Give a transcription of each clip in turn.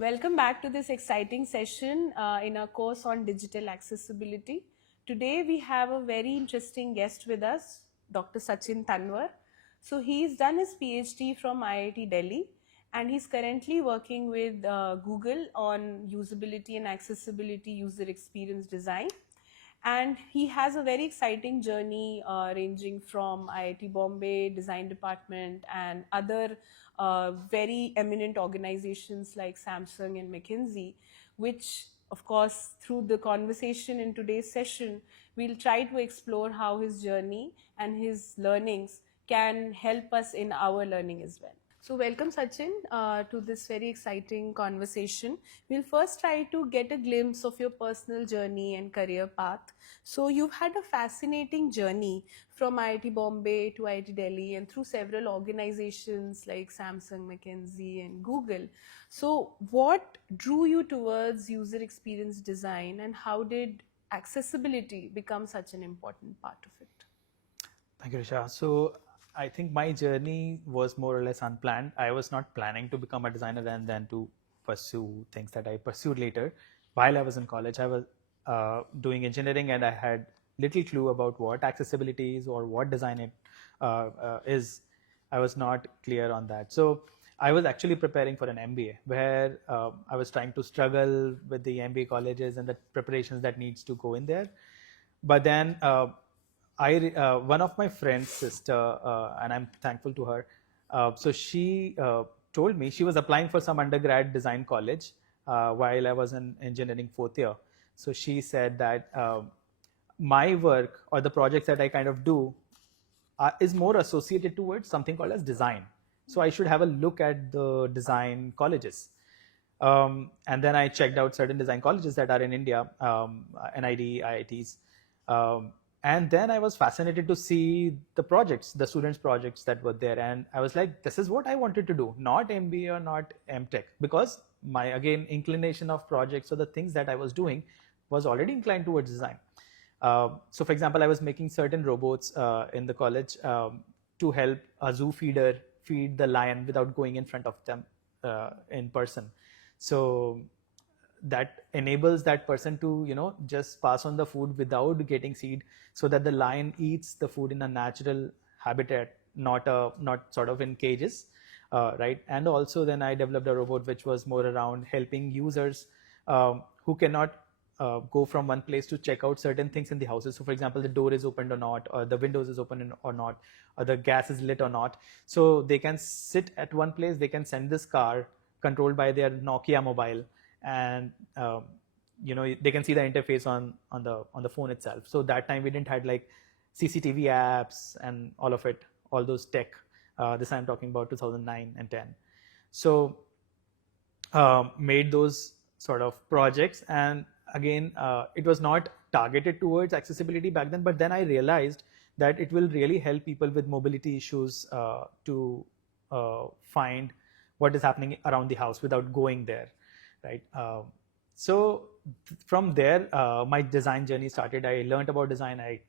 Welcome back to this exciting session in our course on digital accessibility. Today we have a very interesting guest with us, Dr. Sachin Tanwar. So he's done his PhD from IIT Delhi and he's currently working with Google on usability and accessibility user experience design. And he has a very exciting journey ranging from IIT Bombay design department and other very eminent organizations like Samsung and McKinsey, which of course through the conversation in today's session we'll try to explore how his journey and his learnings can help us in our learning as well. So welcome Sachin to this very exciting conversation. We'll first try to get a glimpse of your personal journey and career path. So you've had a fascinating journey from IIT Bombay to IIT Delhi and through several organizations like Samsung, McKinsey and Google. So what drew you towards user experience design and how did accessibility become such an important part of it? Thank you, Richa. So I think my journey was more or less unplanned. I was not planning to become a designer and then to pursue things that I pursued later. While I was in college, I was doing engineering and I had little clue about what accessibility is or what design it is. I was not clear on that. So I was actually preparing for an MBA where I was trying to struggle with the MBA colleges and the preparations that needs to go in there. But then one of my friend's sister, and I'm thankful to her. So she told me she was applying for some undergrad design college while I was in engineering fourth year. So she said that my work or the projects that I kind of do is more associated towards something called as design. So I should have a look at the design colleges. And then I checked out certain design colleges that are in India, NID, IITs. And then I was fascinated to see the projects, the students' projects that were there. And I was like, this is what I wanted to do, not MBA or not MTech, because my, again, inclination of projects or the things that I was doing was already inclined towards design. So for example, I was making certain robots in the college to help a zoo feeder feed the lion without going in front of them in person. So that enables that person to, just pass on the food without getting seed, so that the lion eats the food in a natural habitat, not sort of in cages, right? And also then I developed a robot which was more around helping users who cannot go from one place to check out certain things in the houses. So for example, the door is opened or not, or the windows is open or not, or the gas is lit or not. So they can sit at one place, they can send this car controlled by their Nokia mobile, and they can see the interface on the phone itself. So that time we didn't had like CCTV apps and all of it, all those tech. This I'm talking about 2009 and 10. So made those sort of projects, and again it was not targeted towards accessibility back then, but then I realized that it will really help people with mobility issues to find what is happening around the house without going there, right? So from there, my design journey started. I learned about design. I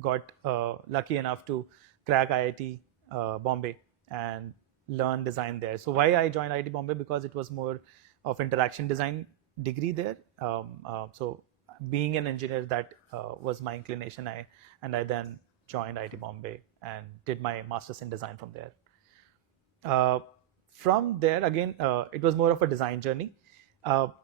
got lucky enough to crack IIT Bombay and learn design there. So why I joined IIT Bombay? Because it was more of interaction design degree there. So being an engineer, that was my inclination. I then joined IIT Bombay and did my master's in design from there. From there, again, it was more of a design journey.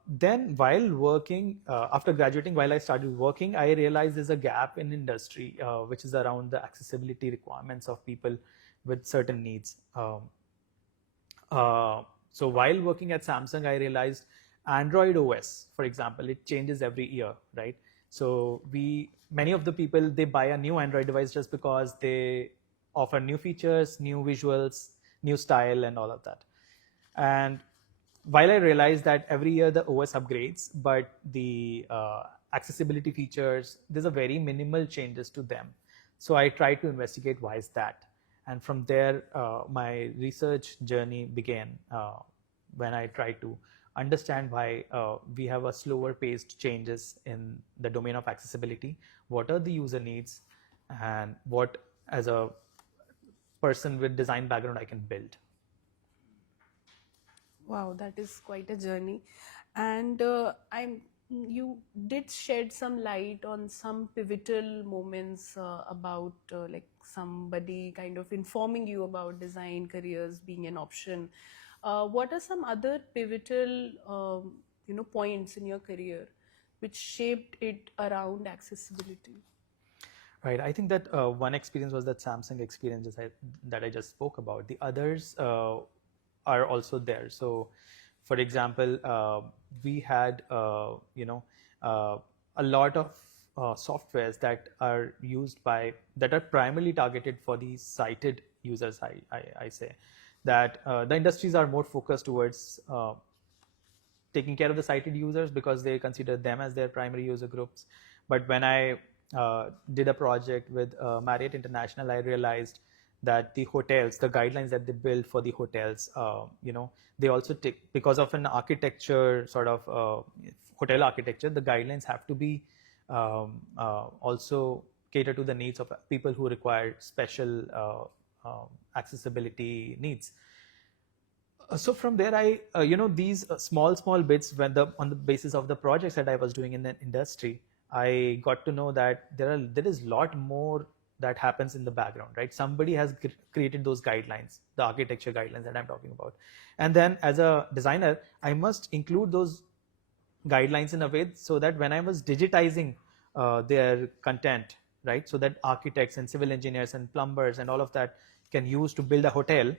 Then while working, after graduating, while I started working, I realized there's a gap in industry, which is around the accessibility requirements of people with certain needs. So while working at Samsung, I realized Android OS, for example, it changes every year, right? So many of the people, they buy a new Android device just because they offer new features, new visuals, new style and all of that. And while I realized that every year the OS upgrades, but the accessibility features, there's a very minimal changes to them. So I tried to investigate why is that. And from there, my research journey began when I tried to understand why we have a slower paced changes in the domain of accessibility. What are the user needs and what as a person with design background I can build. Wow, that is quite a journey. And you did shed some light on some pivotal moments about like somebody kind of informing you about design careers being an option. What are some other pivotal, points in your career which shaped it around accessibility? Right. I think that one experience was that Samsung experience that I just spoke about. The others are also there. So, for example, we had a lot of softwares that are used by that are primarily targeted for the sighted users. I say that the industries are more focused towards taking care of the sighted users because they consider them as their primary user groups. But when I did a project with Marriott International, I realized that the hotels, the guidelines that they build for the hotels, they also take, because of an architecture sort of hotel architecture, the guidelines have to be also cater to the needs of people who require special accessibility needs. So from there, I these small bits, when on the basis of the projects that I was doing in the industry, I got to know that there is a lot more that happens in the background, right? Somebody has created those guidelines, the architecture guidelines that I'm talking about, and then as a designer, I must include those guidelines in a way so that when I was digitizing their content, right, so that architects and civil engineers and plumbers and all of that can use to build a hotel,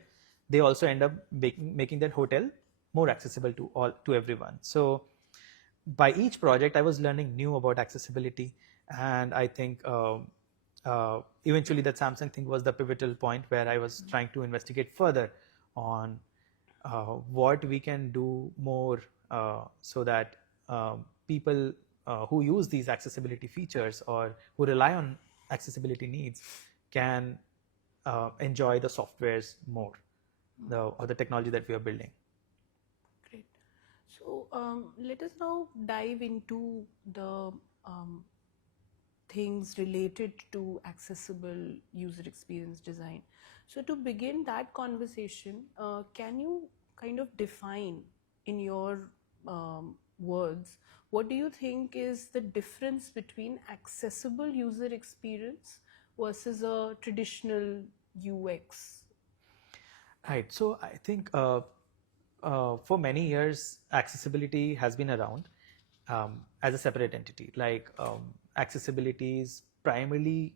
they also end up making that hotel more accessible to everyone. So by each project, I was learning new about accessibility, and I think eventually that Samsung thing was the pivotal point where I was trying to investigate further on what we can do more so that people who use these accessibility features or who rely on accessibility needs can enjoy the softwares more, or the technology that we are building. Great. So let us now dive into the things related to accessible user experience design. So to begin that conversation, can you kind of define in your words, what do you think is the difference between accessible user experience versus a traditional UX? Right. So I think for many years, accessibility has been around as a separate entity. Like accessibility is primarily,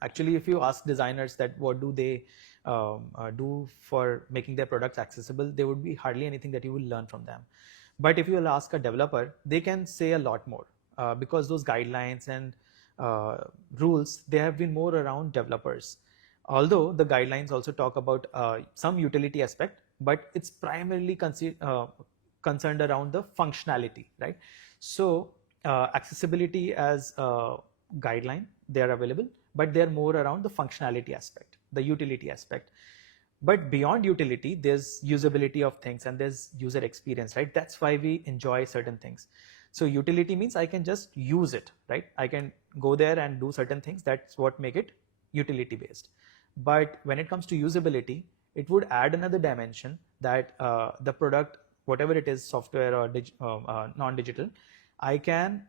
actually, if you ask designers that what do they do for making their products accessible, there would be hardly anything that you will learn from them. But if you will ask a developer, they can say a lot more because those guidelines and rules, they have been more around developers. Although the guidelines also talk about some utility aspect, but it's primarily concerned around the functionality, right? So accessibility as a guideline, they are available, but they're more around the functionality aspect, the utility aspect. But beyond utility, there's usability of things and there's user experience, right? That's why we enjoy certain things. So utility means I can just use it, right? I can go there and do certain things. That's what make it utility based. But when it comes to usability, it would add another dimension that the product, whatever it is, software or non-digital, I can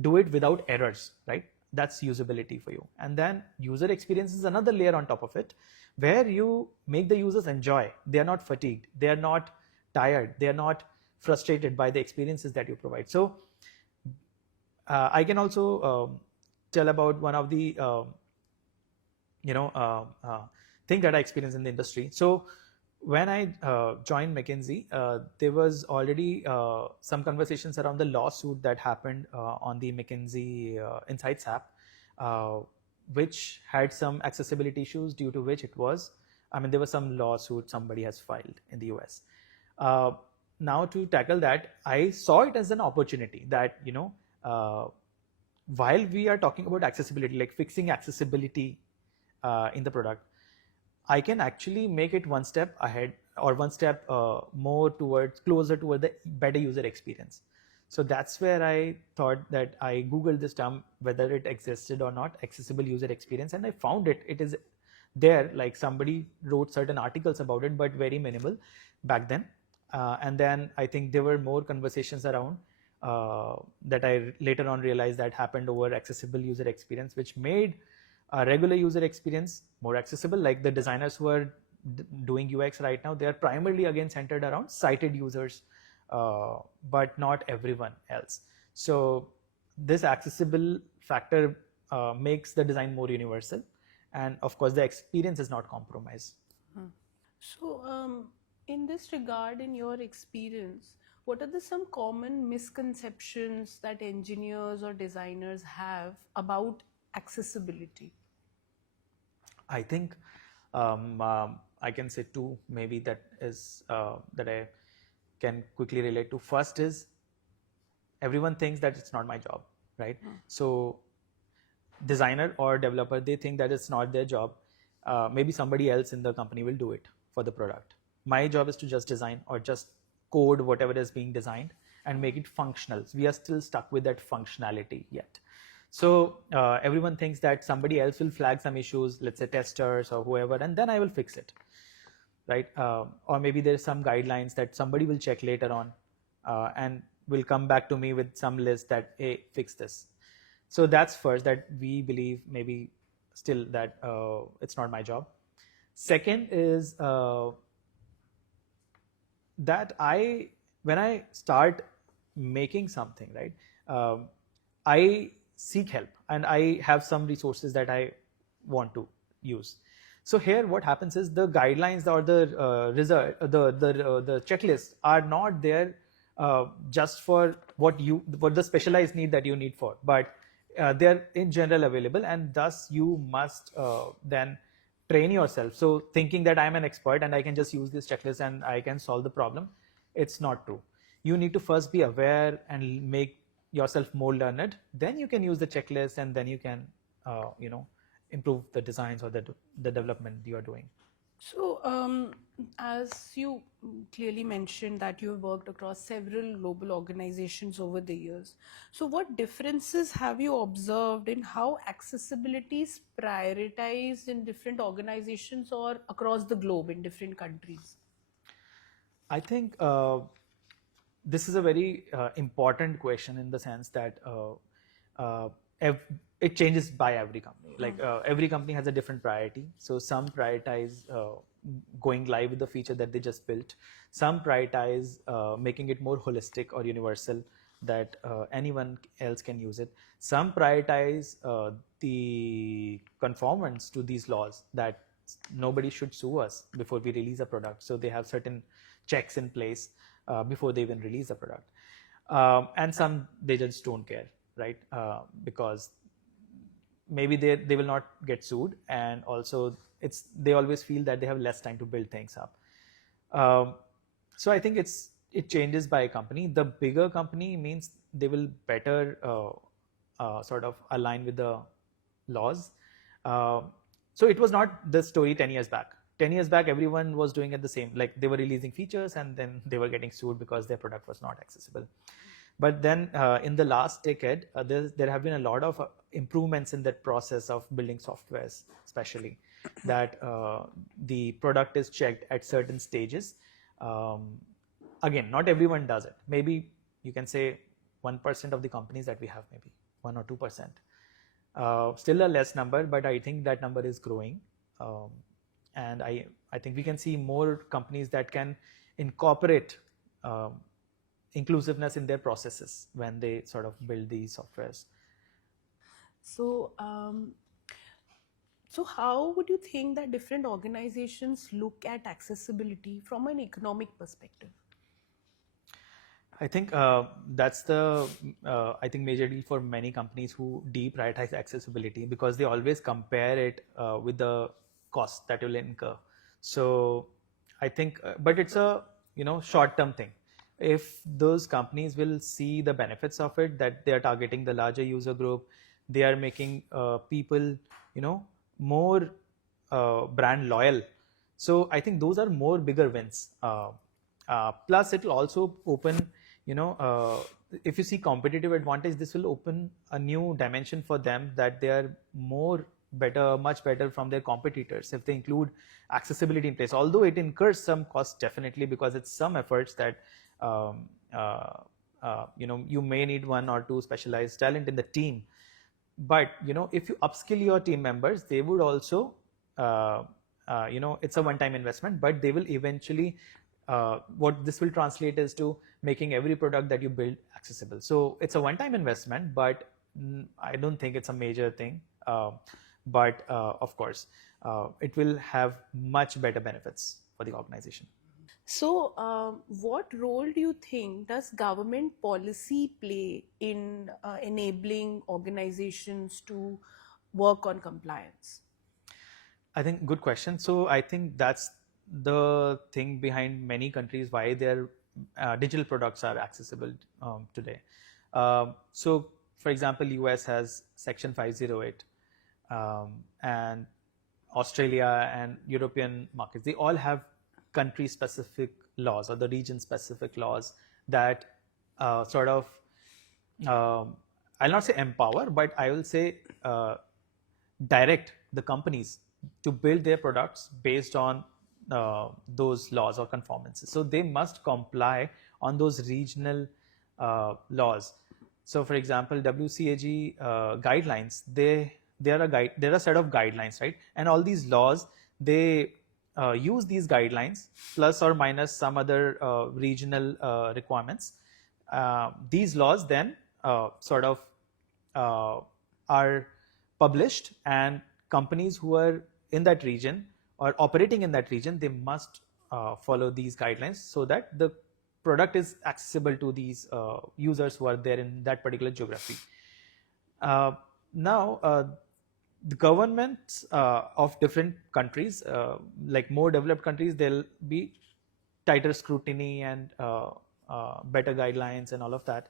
do it without errors, right? That's usability for you. And then user experience is another layer on top of it, where you make the users enjoy. They are not fatigued. They are not tired. They are not frustrated by the experiences that you provide. So I can also tell about one of the thing that I experienced in the industry. So when I joined McKinsey, there was already some conversations around the lawsuit that happened on the McKinsey Insights app, which had some accessibility issues, due to which there was some lawsuit somebody has filed in the US. Now to tackle that, I saw it as an opportunity that, while we are talking about accessibility, like fixing accessibility in the product, I can actually make it one step ahead or one step more closer toward the better user experience. So that's where I thought that I Googled this term, whether it existed or not, accessible user experience, and I found it. It is there, like somebody wrote certain articles about it, but very minimal back then. And then I think there were more conversations around that I later on realized that happened over accessible user experience, which made a regular user experience more accessible. Like the designers who are doing UX right now, they are primarily again centered around sighted users, but not everyone else. So this accessible factor makes the design more universal, and of course the experience is not compromised. So, in this regard, in your experience, what are some common misconceptions that engineers or designers have about accessibility? I think I can say two maybe that is that I can quickly relate to. First is everyone thinks that it's not my job, right? So designer or developer, they think that it's not their job. Maybe somebody else in the company will do it for the product. My job is to just design or just code whatever is being designed and make it functional. So we are still stuck with that functionality yet. So everyone thinks that somebody else will flag some issues, let's say testers or whoever, and then I will fix it, right? Or maybe there's some guidelines that somebody will check later on and will come back to me with some list that, hey, fix this. So that's first, that we believe maybe still that it's not my job. Second is that when I start making something, right, I seek help and I have some resources that I want to use. So here what happens is the guidelines or the result, the checklists are not there just for what the specialized need that you need for, but they're in general available, and thus you must then train yourself. So thinking that I'm an expert and I can just use this checklist and I can solve the problem, it's not true. You need to first be aware and make yourself more learned. Then you can use the checklist, and then you can improve the designs or the development you are doing. So, as you clearly mentioned that you have worked across several global organizations over the years. So, what differences have you observed in how accessibility is prioritized in different organizations or across the globe in different countries? I think this is a very important question in the sense that it changes by every company. Like every company has a different priority. So some prioritize going live with the feature that they just built. Some prioritize making it more holistic or universal, that anyone else can use it. Some prioritize the conformance to these laws, that nobody should sue us before we release a product. So they have certain checks in place before they even release a product. And some, they just don't care, right? Because maybe they will not get sued, and also they always feel that they have less time to build things up. So I think it changes by company. The bigger company means they will better sort of align with the laws. So it was not the story 10 years back. 10 years back, everyone was doing it the same. Like they were releasing features and then they were getting sued because their product was not accessible. But then in the last decade, there have been a lot of improvements in that process of building softwares, especially that the product is checked at certain stages. Again, not everyone does it. Maybe you can say 1% of the companies that we have, maybe 1 or 2%. Still a less number, but I think that number is growing. And I think we can see more companies that can incorporate inclusiveness in their processes when they sort of build these softwares. So, so how would you think that different organizations look at accessibility from an economic perspective? I think that's the I think major deal for many companies who deprioritize accessibility, because they always compare it with the cost that will incur. So I think, but it's a short-term thing. If those companies will see the benefits of it, that they are targeting the larger user group, they are making people more brand loyal. So I think those are more bigger wins. Plus it will also open, if you see competitive advantage, this will open a new dimension for them, that they are more much better from their competitors if they include accessibility in place. Although it incurs some cost definitely, because it's some efforts that um, you may need one or two specialized talent in the team. But if you upskill your team members, they would also it's a one-time investment, but they will eventually what this will translate is to making every product that you build accessible. So it's a one-time investment, but I don't think it's a major thing. But of course, it will have much better benefits for the organization. So, what role do you think does government policy play in enabling organizations to work on compliance? I think good question. So I think that's the thing behind many countries why their digital products are accessible today. So, for example, US has Section 508, and Australia and European markets, they all have country-specific laws or the region-specific laws that sort of, I'll not say empower, but I will say direct the companies to build their products based on those laws or conformances. So they must comply on those regional laws. So, for example, WCAG guidelines, they're a set of guidelines, right? And all these laws, they use these guidelines plus or minus some other regional requirements. These laws then sort of are published, and companies who are in that region or operating in that region, they must follow these guidelines so that the product is accessible to these users who are there in that particular geography. Now, the governments of different countries, like more developed countries, there'll be tighter scrutiny and better guidelines and all of that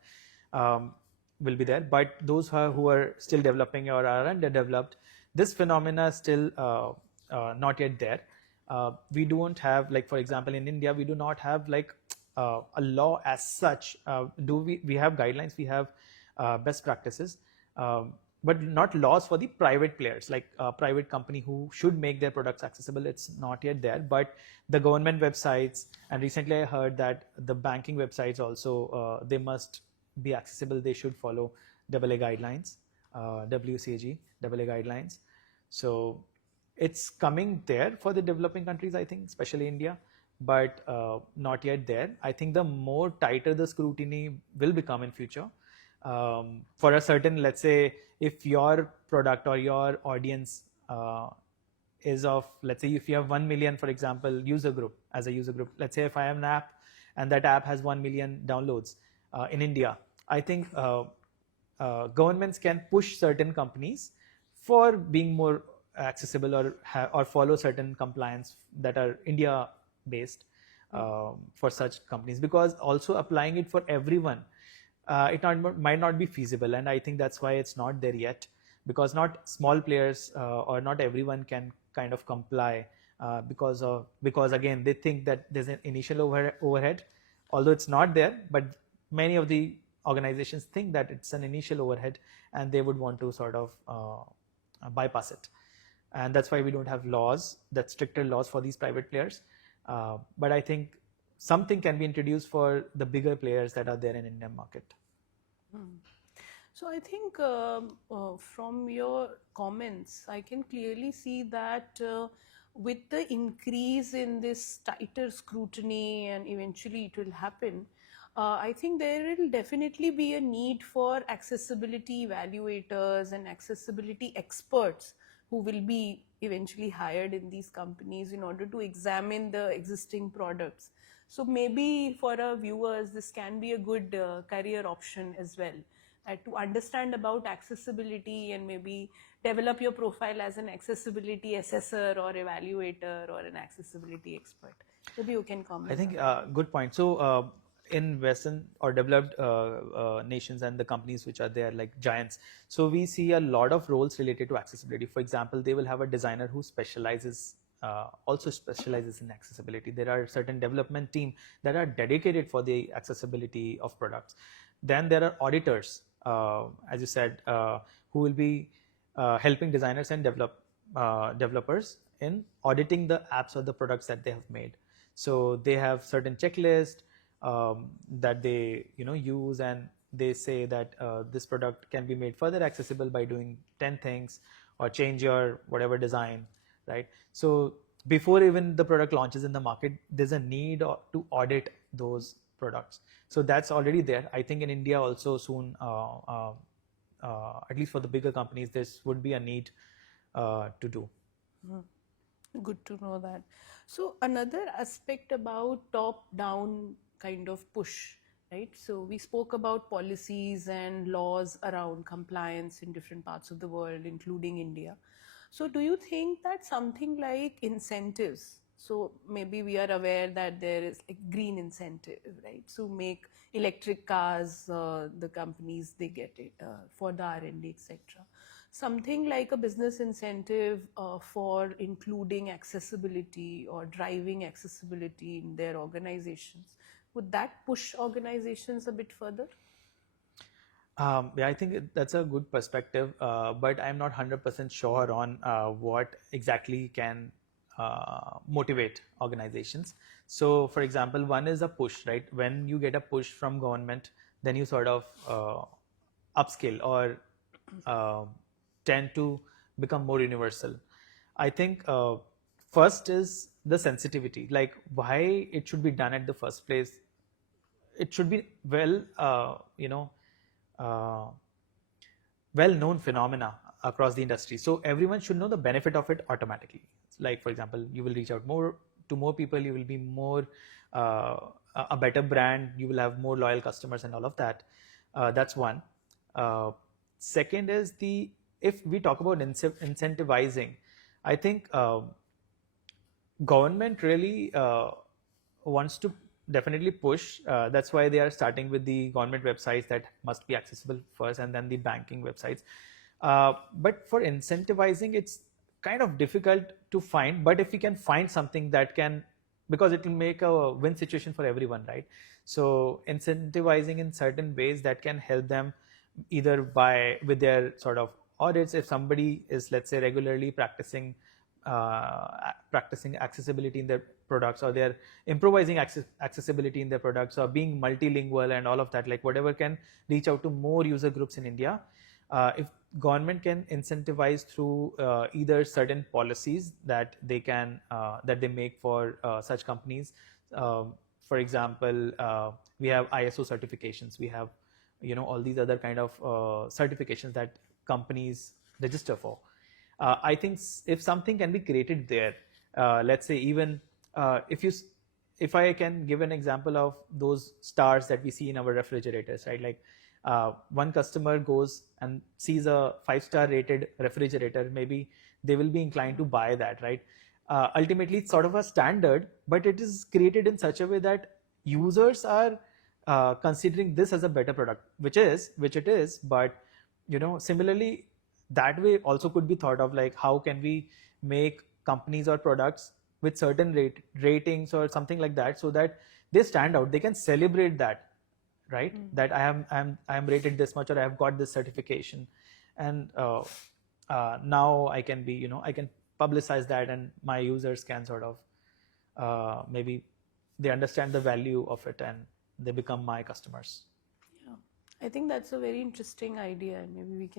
will be there. But those who are still developing or are underdeveloped, this phenomena is still not yet there. We don't have, like, for example, in India, we do not have like a law as such. We have guidelines, we have best practices, but not laws for the private players, like a private company who should make their products accessible. It's not yet there. But the government websites, and recently I heard that the banking websites also, they must be accessible. They should follow AA guidelines, WCAG AA guidelines. So it's coming there for the developing countries, I think, especially India, but not yet there. I think the more tighter the scrutiny will become in future. For a certain, let's say, if your product or your audience is of, let's say, if you have 1 million, for example, user group, as a user group, let's say if I have an app and that app has 1 million downloads in India, I think governments can push certain companies for being more accessible or follow certain compliance that are India based for such companies, because also applying it for everyone, it might not be feasible. And I think that's why it's not there yet, because not small players or not everyone can kind of comply because again, they think that there's an initial overhead, although it's not there. But many of the organizations think that it's an initial overhead and they would want to sort of bypass it. And that's why we don't have laws, that stricter laws for these private players. But I think something can be introduced for the bigger players that are there in Indian market. So I think from your comments, I can clearly see that with the increase in this tighter scrutiny, and eventually it will happen, I think there will definitely be a need for accessibility evaluators and accessibility experts who will be eventually hired in these companies in order to examine the existing products. So maybe for our viewers, this can be a good career option as well, to understand about accessibility and maybe develop your profile as an accessibility assessor or evaluator or an accessibility expert. Maybe you can comment. I think good point. So in Western or developed nations and the companies which are there, like giants, so we see a lot of roles related to accessibility. For example, they will have a designer who also specializes in accessibility. There are certain development team that are dedicated for the accessibility of products. Then there are auditors, as you said, who will be helping designers and developers in auditing the apps or the products that they have made. So they have certain checklist that they use, and they say that this product can be made further accessible by doing 10 things, or change your whatever design, right? So before even the product launches in the market, there's a need to audit those products. So that's already there. I think in India also soon, at least for the bigger companies, this would be a need to do. Good to know that. So another aspect about top-down kind of push, right? So we spoke about policies and laws around compliance in different parts of the world, including India. So do you think that something like incentives, so maybe we are aware that there is like green incentive, right? So make electric cars, the companies, they get it for the R&D, etc. Something like a business incentive for including accessibility or driving accessibility in their organizations. Would that push organizations a bit further? Yeah, I think that's a good perspective, but I'm not 100% sure on what exactly can motivate organizations. So, for example, one is a push, right? When you get a push from government, then you sort of upskill or tend to become more universal. I think first is the sensitivity, like why it should be done at the first place. It should be well-known phenomena across the industry. So everyone should know the benefit of it automatically. Like, for example, you will reach out to more people, you will be more a better brand, you will have more loyal customers and all of that. That's one. Second is if we talk about incentivizing, I think government really wants to definitely push. That's why they are starting with the government websites that must be accessible first, and then the banking websites. But for incentivizing, it's kind of difficult to find. But if we can find something that can, because it will make a win situation for everyone, right? So incentivizing in certain ways that can help them, either with their sort of audits. If somebody is, let's say, regularly practicing accessibility in their products, or they're improvising accessibility in their products, or being multilingual and all of that, like whatever can reach out to more user groups in India. If government can incentivize through either certain policies that they can that they make for such companies. For example, we have ISO certifications, we have all these other kind of certifications that companies register for. I think if something can be created there, let's say even if I can give an example of those stars that we see in our refrigerators, right? Like one customer goes and sees a 5-star rated refrigerator, maybe they will be inclined to buy that, right? Ultimately, it's sort of a standard, but it is created in such a way that users are considering this as a better product, which it is. But similarly, that way also could be thought of, like how can we make companies or products with certain ratings or something like that, so that they stand out, they can celebrate that, right? That I am rated this much, or I have got this certification, and now I can be I can publicize that, and my users can sort of maybe they understand the value of it and they become my customers. Yeah, I think that's a very interesting idea, and maybe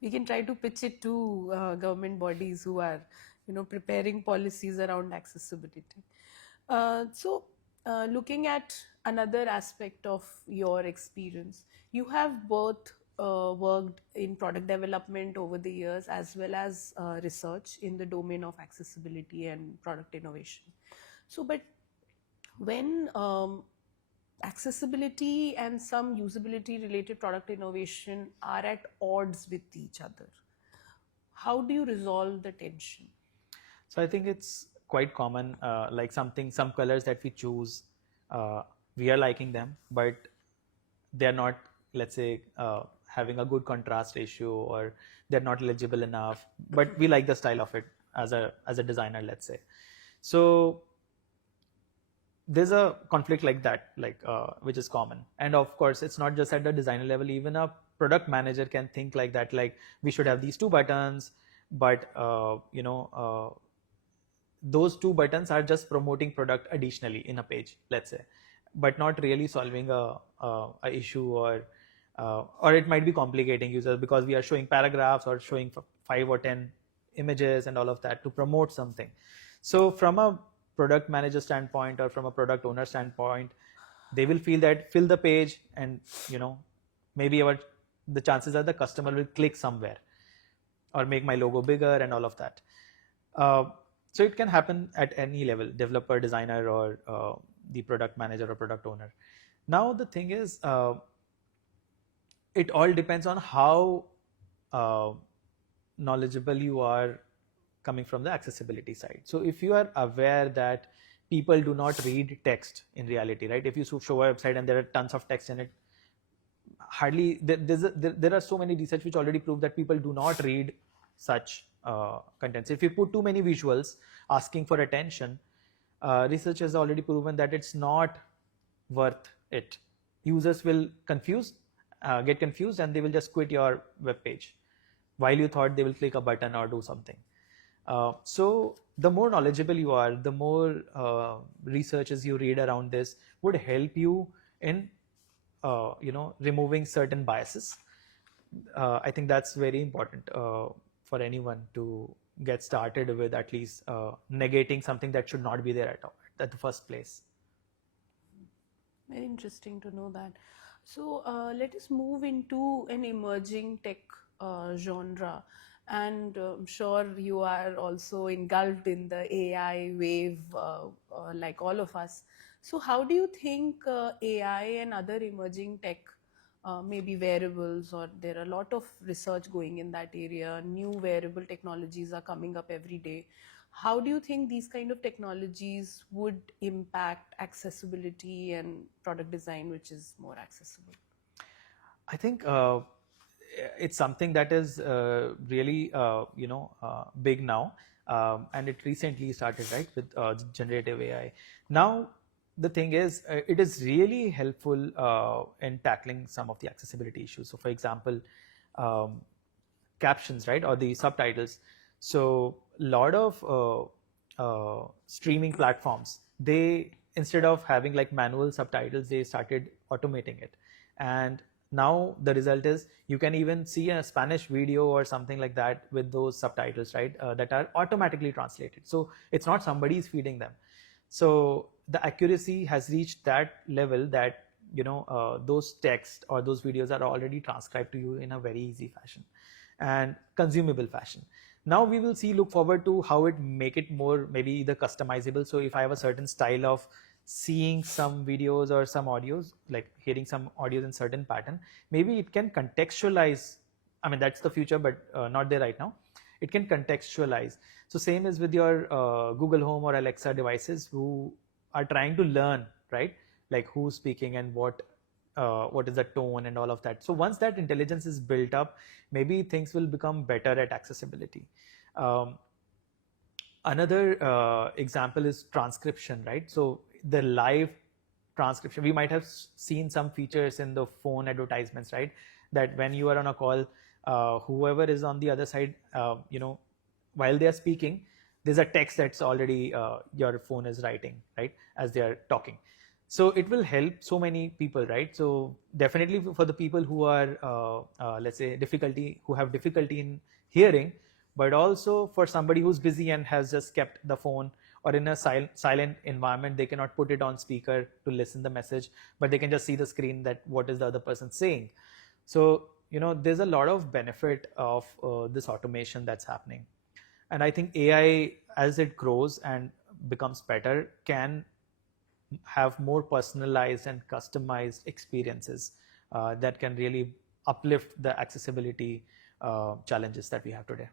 we can try to pitch it to government bodies who are preparing policies around accessibility. Looking at another aspect of your experience, you have both worked in product development over the years, as well as research in the domain of accessibility and product innovation. So, but when accessibility and some usability related product innovation are at odds with each other, how do you resolve the tension? So I think it's quite common, like some colors that we choose, we are liking them, but they're not, let's say, having a good contrast ratio, or they're not legible enough, but we like the style of it as a designer, let's say. So there's a conflict like that, which is common. And of course, it's not just at the designer level, even a product manager can think like that, like we should have these two buttons, but those two buttons are just promoting product additionally in a page, let's say, but not really solving a issue, or it might be complicating users because we are showing paragraphs or showing 5 or 10 images and all of that to promote something. So from a product manager standpoint or from a product owner standpoint, they will feel that fill the page, and maybe the chances are the customer will click somewhere or make my logo bigger and all of that. So it can happen at any level, developer, designer, or the product manager or product owner. Now the thing is, it all depends on how knowledgeable you are coming from the accessibility side. So if you are aware that people do not read text in reality, right? If you show a website and there are tons of text in it, hardly there are so many research which already prove that people do not read such contents. If you put too many visuals asking for attention, research has already proven that it's not worth it. Users will get confused, and they will just quit your web page while you thought they will click a button or do something. So the more knowledgeable you are, the more researches you read around this would help you in removing certain biases. I think that's very important for anyone to get started with, at least negating something that should not be there at the first place. Very interesting to know that. So let us move into an emerging tech genre, and I'm sure you are also engulfed in the AI wave like all of us. So how do you think AI and other emerging tech, maybe wearables, or there are a lot of research going in that area, new wearable technologies are coming up every day. How do you think these kind of technologies would impact accessibility and product design, which is more accessible? I think it's something that is really big now, and it recently started, right, with generative AI. Now the thing is, it is really helpful in tackling some of the accessibility issues. So for example, captions, right, or the subtitles. So a lot of streaming platforms, they, instead of having like manual subtitles, they started automating it. And now the result is you can even see a Spanish video or something like that with those subtitles, right, that are automatically translated. So it's not somebody is feeding them. So the accuracy has reached that level that those text or those videos are already transcribed to you in a very easy fashion and consumable fashion. Now we will look forward to how it make it more maybe either customizable. So if I have a certain style of seeing some videos or some audios, like hearing some audios in certain pattern, maybe it can contextualize. I mean, that's the future, but not there right now. It can contextualize. So same is with your Google Home or Alexa devices, who are trying to learn, right, like who's speaking and what is the tone and all of that. So once that intelligence is built up, maybe things will become better at accessibility. Another example is transcription, right? So the live transcription, we might have seen some features in the phone advertisements, right, that when you are on a call, whoever is on the other side, while they are speaking, there's a text that's already your phone is writing, right, as they are talking. So it will help so many people, right? So definitely for the people who are, let's say, who have difficulty in hearing, but also for somebody who's busy and has just kept the phone, or in a silent environment, they cannot put it on speaker to listen the message, but they can just see the screen that what is the other person saying. So, there's a lot of benefit of this automation that's happening. And I think AI, as it grows and becomes better, can have more personalized and customized experiences that can really uplift the accessibility challenges that we have today.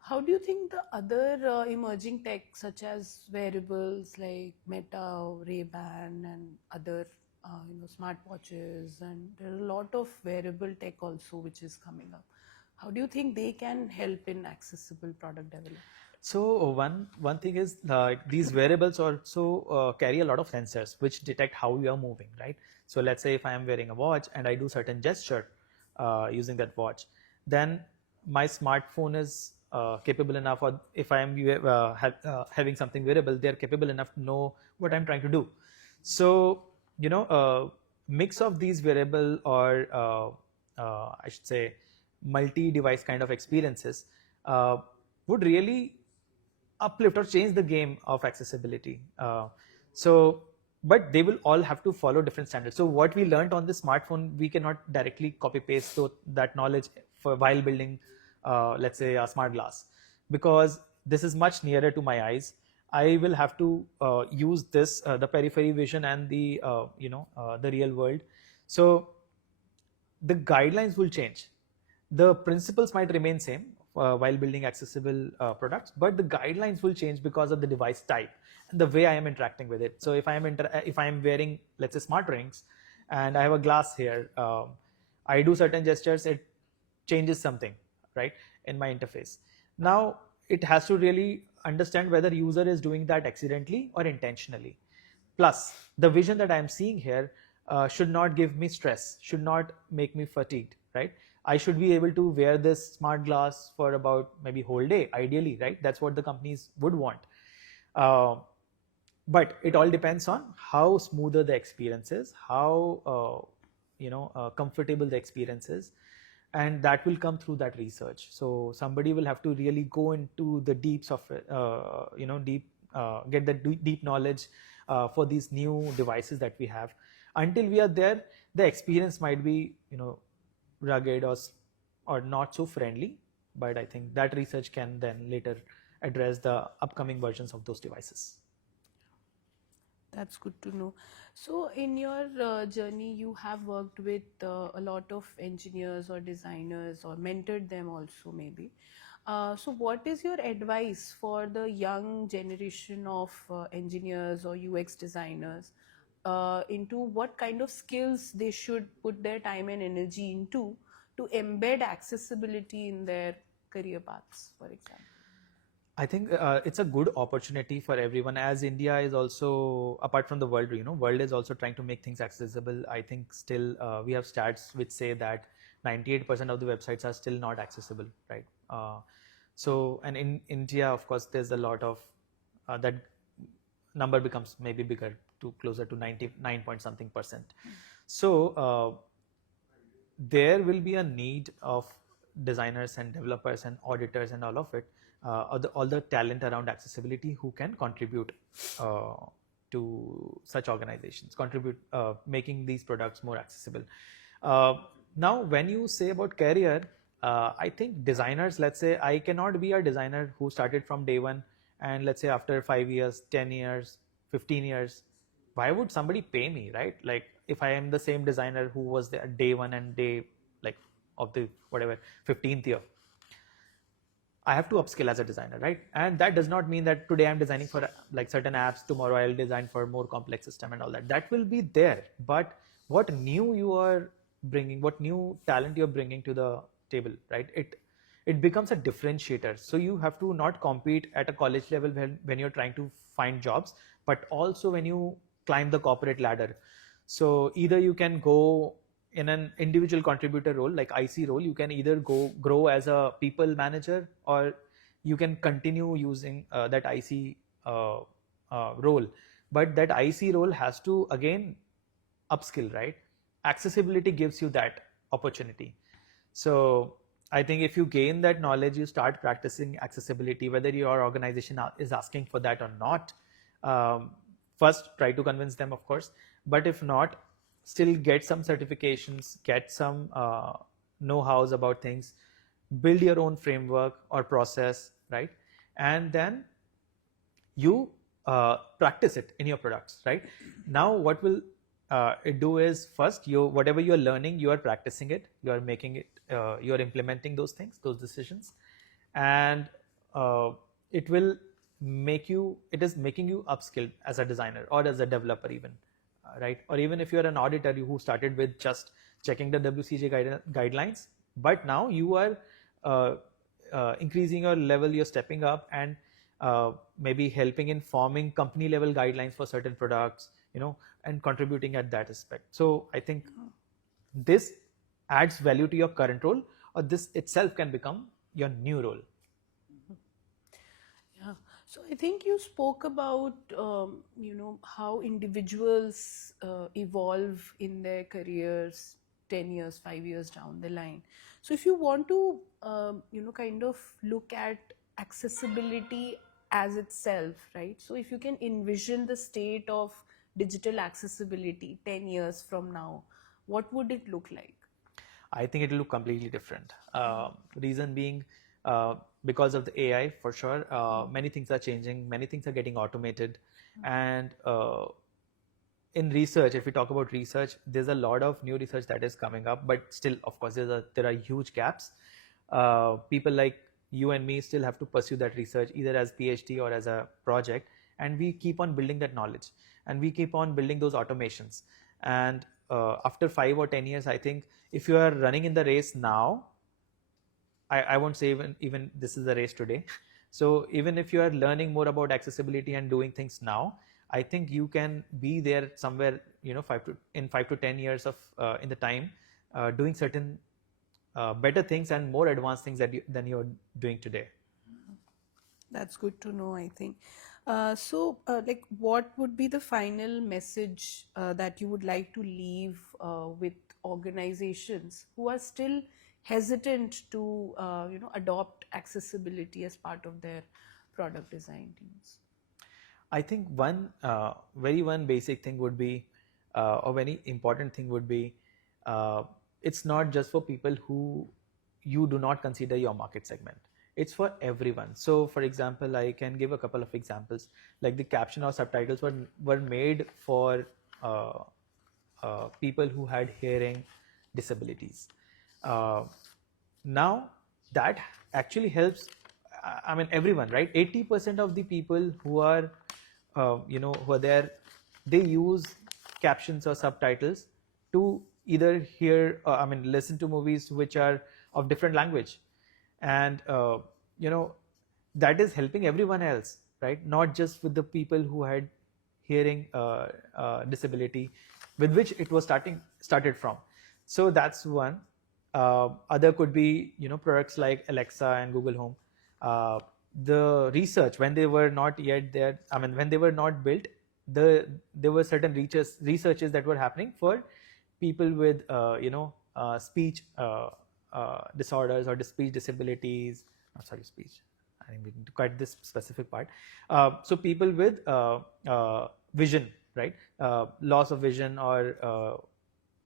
How do you think the other emerging tech, such as wearables like Meta, Ray-Ban, and other smartwatches, and there are a lot of wearable tech also which is coming up. How do you think they can help in accessible product development? So one thing is these wearables also carry a lot of sensors which detect how you are moving, right? So let's say if I am wearing a watch and I do certain gesture using that watch, then my smartphone is capable enough, or if I am having something wearable, they are capable enough to know what I'm trying to do. So mix of these wearable or I should say multi-device kind of experiences would really uplift or change the game of accessibility. But they will all have to follow different standards. So what we learned on the smartphone, we cannot directly copy paste that knowledge for while building, let's say, a smart glass, because this is much nearer to my eyes. I will have to use this, the periphery vision and the the real world. So the guidelines will change. The principles might remain same while building accessible products, but the guidelines will change because of the device type and the way I am interacting with it. So if I am wearing, let's say, smart rings, and I have a glass here, I do certain gestures, it changes something, right, in my interface. Now it has to really understand whether user is doing that accidentally or intentionally. Plus, the vision that I'm seeing here should not give me stress, should not make me fatigued, right? I should be able to wear this smart glass for about maybe whole day, ideally, right? That's what the companies would want. But it all depends on how smoother the experience is, how comfortable the experience is, and that will come through that research. So somebody will have to really go into the deeps of it, get the deep knowledge for these new devices that we have. Until we are there, the experience might be rugged or not so friendly, but I think that research can then later address the upcoming versions of those devices. That's good to know. So in your journey, you have worked with a lot of engineers or designers, or mentored them also maybe. So what is your advice for the young generation of engineers or UX designers into what kind of skills they should put their time and energy into to embed accessibility in their career paths, for example? I think it's a good opportunity for everyone, as India is also, apart from the world, world is also trying to make things accessible. I think still we have stats which say that 98% of the websites are still not accessible, right? And in India, of course, there's a lot of that number becomes maybe bigger, to closer to 99 point something percent. So there will be a need of designers and developers and auditors and all of it, all the talent around accessibility who can contribute to such organizations, contribute making these products more accessible. Now, when you say about career, I think designers, let's say I cannot be a designer who started from day one, and let's say after 5 years, 10 years, 15 years, why would somebody pay me, right? Like if I am the same designer who was there day one and day like of the whatever 15th year, I have to upskill as a designer, right? And that does not mean that today I'm designing for like certain apps, tomorrow I'll design for more complex system and all that. That will be there, but what new you are bringing, what new talent you're bringing to the table, right? It becomes a differentiator. So you have to not compete at a college level when you're trying to find jobs, but also when you climb the corporate ladder. So either you can go in an individual contributor role, like IC role, you can either grow as a people manager, or you can continue using that IC role. But that IC role has to again upskill, right? Accessibility gives you that opportunity. So I think if you gain that knowledge, you start practicing accessibility, whether your organization is asking for that or not. First, try to convince them, of course, but if not, still get some certifications, get some know-hows about things, build your own framework or process, right? And then you practice it in your products, right? Now, what will it do is, first, whatever you're learning, you are practicing it, you are making it, you are implementing those things, those decisions, and it will make you, it is making you upskilled as a designer or as a developer even, right? Or even if you're an auditor who started with just checking the WCAG guidelines, but now you are increasing your level, you're stepping up, and maybe helping in forming company level guidelines for certain products, and contributing at that aspect. So I think this adds value to your current role, or this itself can become your new role. Yeah. So I think you spoke about, how individuals evolve in their careers 10 years, 5 years down the line. So if you want to, kind of look at accessibility as itself, right? So if you can envision the state of digital accessibility 10 years from now, what would it look like? I think it will look completely different. Reason being, because of the AI, for sure, many things are changing, many things are getting automated, and in research, if we talk about research, there's a lot of new research that is coming up, but still, of course, there are huge gaps. People like you and me still have to pursue that research either as PhD or as a project, and we keep on building that knowledge, and we keep on building those automations. And after 5 or 10 years, I think if you are running in the race now, I won't say even this is the race today. So even if you are learning more about accessibility and doing things now, I think you can be there somewhere, 5 to 10 years of in the time, doing certain better things and more advanced things than you're doing today. That's good to know, I think. Like, what would be the final message that you would like to leave with organizations who are still hesitant to, adopt accessibility as part of their product design teams? I think one basic thing would be, or very important thing would be, it's not just for people who you do not consider your market segment. It's for everyone. So for example, I can give a couple of examples, like the caption or subtitles were made for people who had hearing disabilities. Now that actually helps, I mean, everyone, right? 80% of the people who are who are there, they use captions or subtitles to either hear, listen to movies which are of different language, and that is helping everyone else, right? Not just with the people who had hearing disability, with which it was started from. So that's one. Other could be products like Alexa and Google Home. The research, when they were not yet there, when they were not built, there were certain researches that were happening for people with speech disorders or speech disabilities. Speech. I think we need to cut this specific part. So people with vision, right? Loss of vision or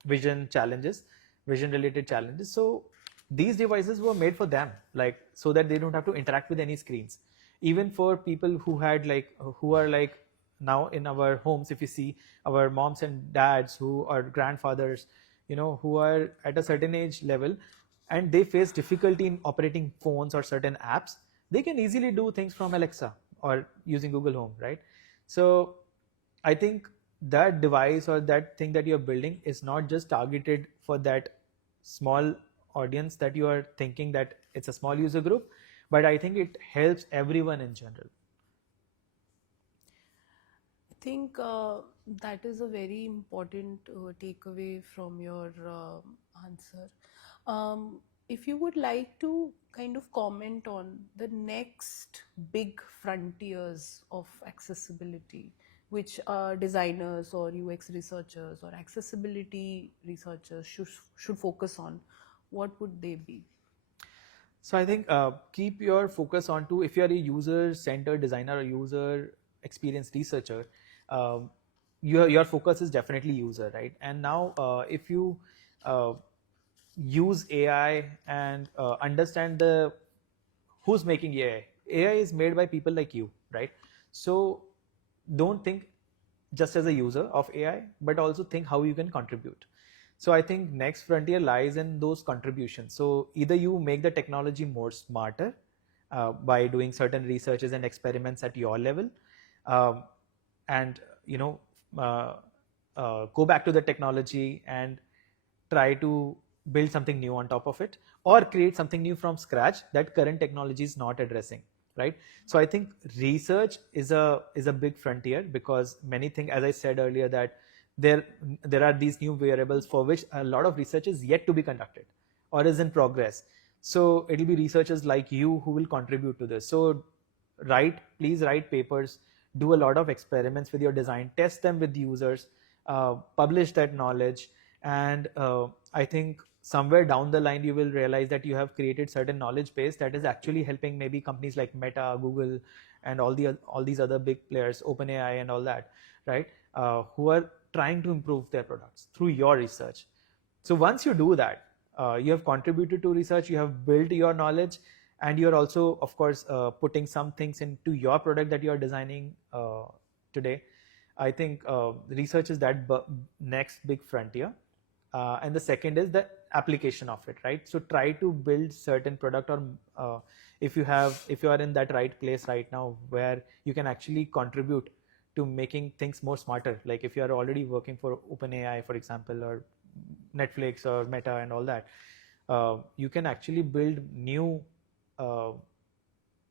vision challenges, vision related challenges. So these devices were made for them, like, so that they don't have to interact with any screens. Even for people who are now in our homes, if you see our moms and dads who are grandfathers, who are at a certain age level, and they face difficulty in operating phones or certain apps, they can easily do things from Alexa or using Google Home, right? So I think that device or that thing that you're building is not just targeted for that small audience that you are thinking that it's a small user group, but I think it helps everyone in general. I think that is a very important takeaway from your answer. If you would like to kind of comment on the next big frontiers of accessibility, which designers or UX researchers or accessibility researchers should focus on, what would they be? So I think keep your focus on to, if you are a user-centered designer or user experience researcher, your focus is definitely user, right? And now if you use AI and understand who's making AI. AI is made by people like you, right? So don't think just as a user of AI, but also think how you can contribute. So I think next frontier lies in those contributions. So either you make the technology more smarter by doing certain researches and experiments at your level, and go back to the technology and try to build something new on top of it, or create something new from scratch that current technology is not addressing, right? So I think research is a big frontier, because many things, as I said earlier, that there are these new variables for which a lot of research is yet to be conducted or is in progress. So it'll be researchers like you who will contribute to this. So please write papers, do a lot of experiments with your design, test them with users, publish that knowledge, and I think somewhere down the line you will realize that you have created certain knowledge base that is actually helping maybe companies like Meta, Google, and all these other big players, OpenAI and all that, right? Who are trying to improve their products through your research. So once you do that, you have contributed to research, you have built your knowledge, and you're also, of course, putting some things into your product that you're designing today. I think research is that next big frontier. And the second is the application of it, right? So try to build certain product, or if you are in that right place right now where you can actually contribute to making things more smarter. Like if you are already working for OpenAI, for example, or Netflix or Meta and all that, you can actually build new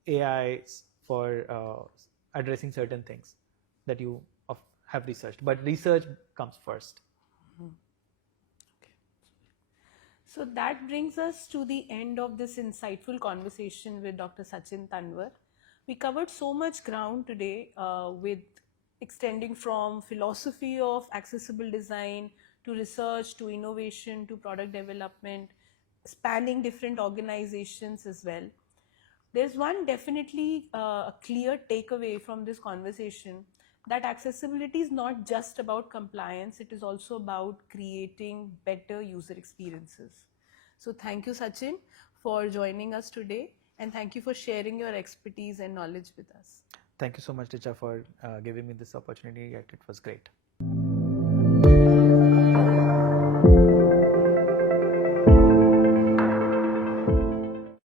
AIs for addressing certain things that you have researched. But research comes first. So that brings us to the end of this insightful conversation with Dr. Sachin Tanwar. We covered so much ground today, with extending from philosophy of accessible design to research to innovation to product development, spanning different organizations as well. There's one definitely a clear takeaway from this conversation, that accessibility is not just about compliance, it is also about creating better user experiences. So thank you, Sachin, for joining us today, and thank you for sharing your expertise and knowledge with us. Thank you so much, Richa, for giving me this opportunity. It was great.